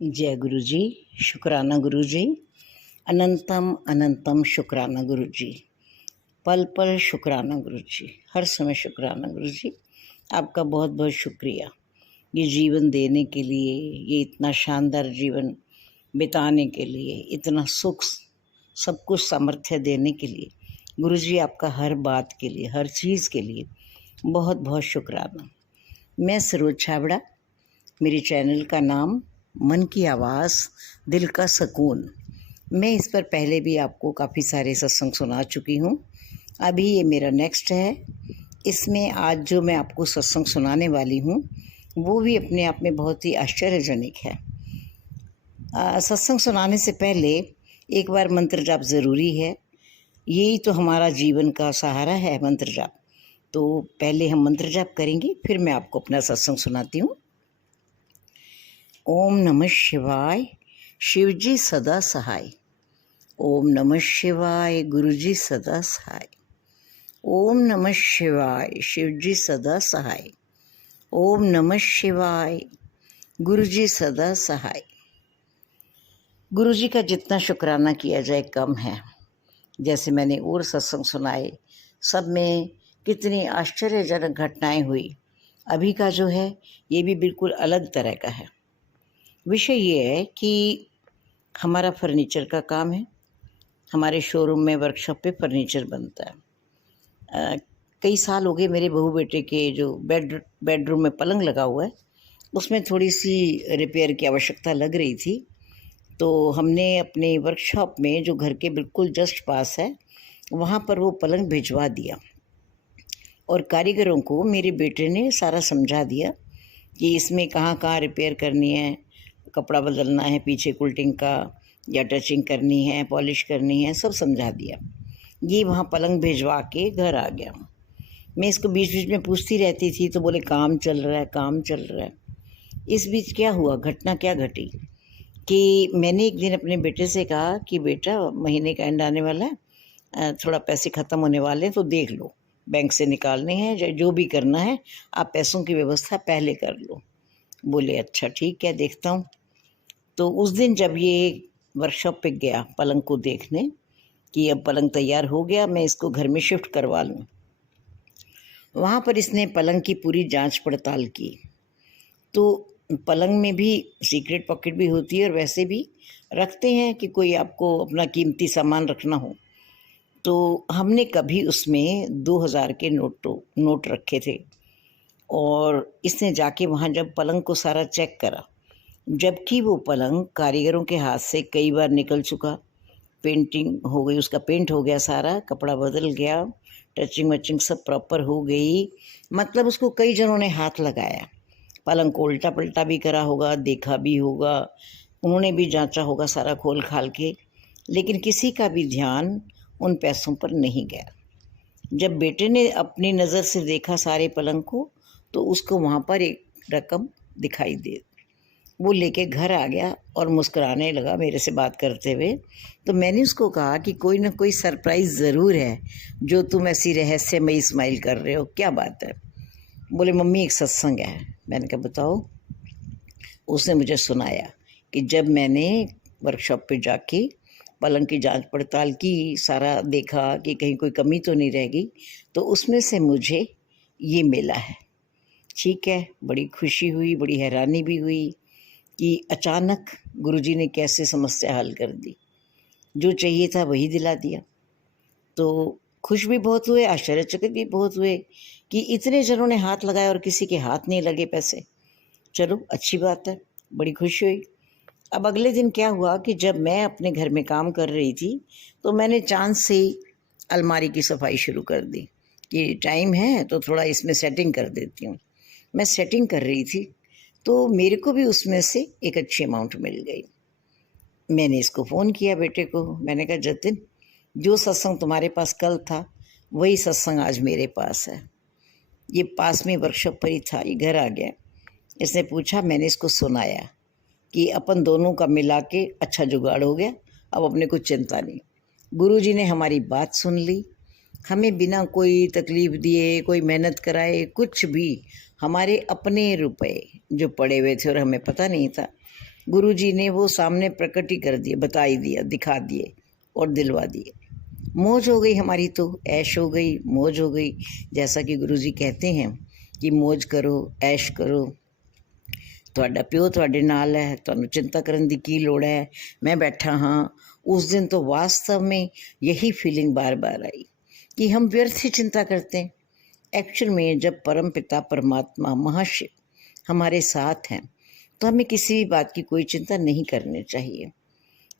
जय गुरु जी। शुक्राना गुरु जी। अनंतम अनंतम शुक्राना गुरु जी। पल पल शुक्राना गुरु जी। हर समय शुक्राना गुरु जी। आपका बहुत बहुत शुक्रिया ये जीवन देने के लिए, ये इतना शानदार जीवन बिताने के लिए, इतना सुख सब कुछ सामर्थ्य देने के लिए गुरु जी आपका हर बात के लिए, हर चीज़ के लिए बहुत बहुत शुक्राना। मैं सरोज छाबड़ा, मेरे चैनल का नाम मन की आवाज़, दिल का सुकून। मैं इस पर पहले भी आपको काफ़ी सारे सत्संग सुना चुकी हूँ। अभी ये मेरा नेक्स्ट है। इसमें आज जो मैं आपको सत्संग सुनाने वाली हूँ वो भी अपने आप में बहुत ही आश्चर्यजनक है। सत्संग सुनाने से पहले एक बार मंत्र जाप ज़रूरी है। यही तो हमारा जीवन का सहारा है, मंत्र जाप। तो पहले हम मंत्र जाप करेंगे, फिर मैं आपको अपना सत्संग सुनाती हूँ। ओम नमः शिवाय, शिवजी सदा सहाय। ओम नमः शिवाय, गुरुजी सदा सहाय। ओम नमः शिवाय, शिवजी सदा सहाय। ओम नमः शिवाय, गुरुजी सदा सहाय। गुरुजी का जितना शुक्राना किया जाए कम है। जैसे मैंने और सत्संग सुनाए, सब में कितनी आश्चर्यजनक घटनाएं हुई। अभी का जो है ये भी बिल्कुल अलग तरह का है। विषय ये है कि हमारा फर्नीचर का काम है। हमारे शोरूम में, वर्कशॉप पे फर्नीचर बनता है। कई साल हो गए मेरे बहू बेटे के जो बेडरूम में पलंग लगा हुआ है उसमें थोड़ी सी रिपेयर की आवश्यकता लग रही थी। तो हमने अपने वर्कशॉप में, जो घर के बिल्कुल जस्ट पास है, वहाँ पर वो पलंग भिजवा दिया और कारीगरों को मेरे बेटे ने सारा समझा दिया कि इसमें कहाँ कहाँ रिपेयर करनी है, कपड़ा बदलना है, पीछे कुल्टिंग का या टचिंग करनी है, पॉलिश करनी है, सब समझा दिया। ये वहाँ पलंग भिजवा के घर आ गया। मैं इसको बीच बीच में पूछती रहती थी तो बोले काम चल रहा है, काम चल रहा है। इस बीच क्या हुआ, घटना क्या घटी कि मैंने एक दिन अपने बेटे से कहा कि बेटा, महीने का एंड आने वाला है, थोड़ा पैसे ख़त्म होने वाले हैं तो देख लो, बैंक से निकालने हैं, जो भी करना है आप पैसों की व्यवस्था पहले कर लो। बोले अच्छा ठीक है, देखता हूँ। तो उस दिन जब ये वर्कशॉप पे गया पलंग को देखने कि अब पलंग तैयार हो गया, मैं इसको घर में शिफ्ट करवा लूँ, वहाँ पर इसने पलंग की पूरी जांच पड़ताल की। तो पलंग में भी सीक्रेट पॉकेट भी होती है और वैसे भी रखते हैं कि कोई आपको अपना कीमती सामान रखना हो। तो हमने कभी उसमें 2000 के नोट रखे थे और इसने जाके वहाँ जब पलंग को सारा चेक करा, जबकि वो पलंग कारीगरों के हाथ से कई बार निकल चुका, पेंटिंग हो गई, उसका पेंट हो गया, सारा कपड़ा बदल गया, टचिंग वचिंग सब प्रॉपर हो गई। मतलब उसको कई जनों ने हाथ लगाया, पलंग को उल्टा पलटा भी करा होगा, देखा भी होगा, उन्होंने भी जांचा होगा सारा खोल खाल के, लेकिन किसी का भी ध्यान उन पैसों पर नहीं गया। जब बेटे ने अपनी नज़र से देखा सारे पलंग को तो उसको वहाँ पर एक रकम दिखाई दे। वो लेके घर आ गया और मुस्कुराने लगा मेरे से बात करते हुए। तो मैंने उसको कहा कि कोई ना कोई सरप्राइज़ ज़रूर है जो तुम ऐसी रहस्यमयी स्माइल कर रहे हो, क्या बात है? बोले मम्मी एक सत्संग है। मैंने कहा बताओ। उसने मुझे सुनाया कि जब मैंने वर्कशॉप पे जाके पलंग की जांच पड़ताल की, सारा देखा कि कहीं कोई कमी तो नहीं रह गई, तो उसमें से मुझे ये मिला है। ठीक है, बड़ी खुशी हुई, बड़ी हैरानी भी हुई कि अचानक गुरुजी ने कैसे समस्या हल कर दी। जो चाहिए था वही दिला दिया। तो खुश भी बहुत हुए, आश्चर्यचकित भी बहुत हुए कि इतने जनों ने हाथ लगाया और किसी के हाथ नहीं लगे पैसे। चलो अच्छी बात है, बड़ी खुशी हुई। अब अगले दिन क्या हुआ कि जब मैं अपने घर में काम कर रही थी तो मैंने चांद से ही अलमारी की सफाई शुरू कर दी कि टाइम है तो थोड़ा इसमें सेटिंग कर देती हूँ। मैं सेटिंग कर रही थी तो मेरे को भी उसमें से एक अच्छी अमाउंट मिल गई। मैंने इसको फ़ोन किया बेटे को, मैंने कहा जतिन, जो सत्संग तुम्हारे पास कल था वही सत्संग आज मेरे पास है। ये पास में वर्कशॉप पर ही था, ये घर आ गया। इसने पूछा, मैंने इसको सुनाया कि अपन दोनों का मिला के अच्छा जुगाड़ हो गया, अब अपने को चिंता नहीं। गुरुजी ने हमारी बात सुन ली, हमें बिना कोई तकलीफ़ दिए, कोई मेहनत कराए, कुछ भी, हमारे अपने रुपए जो पड़े हुए थे और हमें पता नहीं था, गुरु जी ने वो सामने प्रकट ही कर दिए, बता ही दिया, दिखा दिए और दिलवा दिए। मौज हो गई हमारी, तो ऐश हो गई, मौज हो गई। जैसा कि गुरु जी कहते हैं कि मौज करो, ऐश करो, ਤੁਹਾਡਾ ਪਿਓ ਤੁਹਾਡੇ ਨਾਲ है, ਤੁਹਾਨੂੰ चिंता करने की की लोड़ है, मैं बैठा हाँ। उस दिन तो वास्तव में यही फीलिंग बार बार आई कि हम व्यर्थ ही चिंता करते हैं। एक्चुअल में जब परम पिता परमात्मा महाशिव हमारे साथ हैं तो हमें किसी भी बात की कोई चिंता नहीं करनी चाहिए।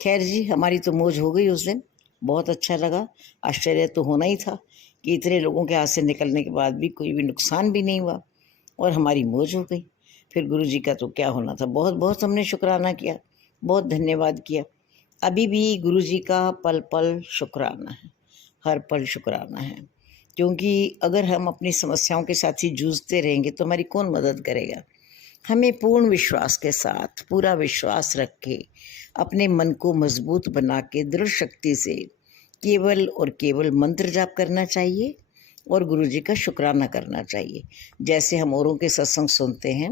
खैर जी, हमारी तो मौज हो गई उस दिन, बहुत अच्छा लगा। आश्चर्य तो होना ही था कि इतने लोगों के हाथ से निकलने के बाद भी कोई भी नुकसान भी नहीं हुआ और हमारी मौज हो गई। फिर गुरु जी का तो क्या होना था, बहुत बहुत हमने शुक्राना किया, बहुत धन्यवाद किया। अभी भी गुरु जी का पल पल शुक्राना है, हर पल शुक्राना है, क्योंकि अगर हम अपनी समस्याओं के साथ ही जूझते रहेंगे तो हमारी कौन मदद करेगा। हमें पूर्ण विश्वास के साथ, पूरा विश्वास रख के, अपने मन को मजबूत बना के दृढ़ शक्ति से केवल और केवल मंत्र जाप करना चाहिए और गुरु जी का शुक्राना करना चाहिए। जैसे हम औरों के सत्संग सुनते हैं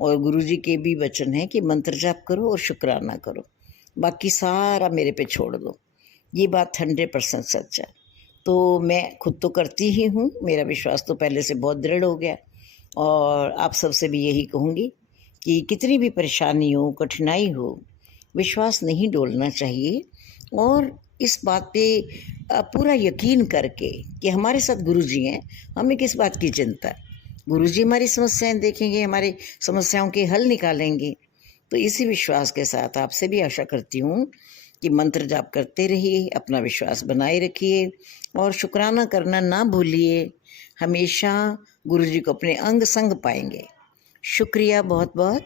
और गुरु जी के भी वचन हैं कि मंत्र जाप करो और शुक्राना करो, बाकी सारा मेरे पे छोड़ दो। ये बात 100% सच है। तो मैं खुद तो करती ही हूँ, मेरा विश्वास तो पहले से बहुत दृढ़ हो गया। और आप सबसे भी यही कहूँगी कि कितनी भी परेशानी हो, कठिनाई हो, विश्वास नहीं डोलना चाहिए और इस बात पे पूरा यकीन करके कि हमारे साथ गुरु जी हैं, हमें किस बात की चिंता। गुरु जी हमारी समस्याएं देखेंगे, हमारी समस्याओं के हल निकालेंगे। तो इसी विश्वास के साथ आपसे भी आशा करती हूँ कि मंत्र जाप करते रहिए, अपना विश्वास बनाए रखिए और शुक्राना करना ना भूलिए। हमेशा गुरु जी को अपने अंग संग पाएंगे। शुक्रिया बहुत बहुत।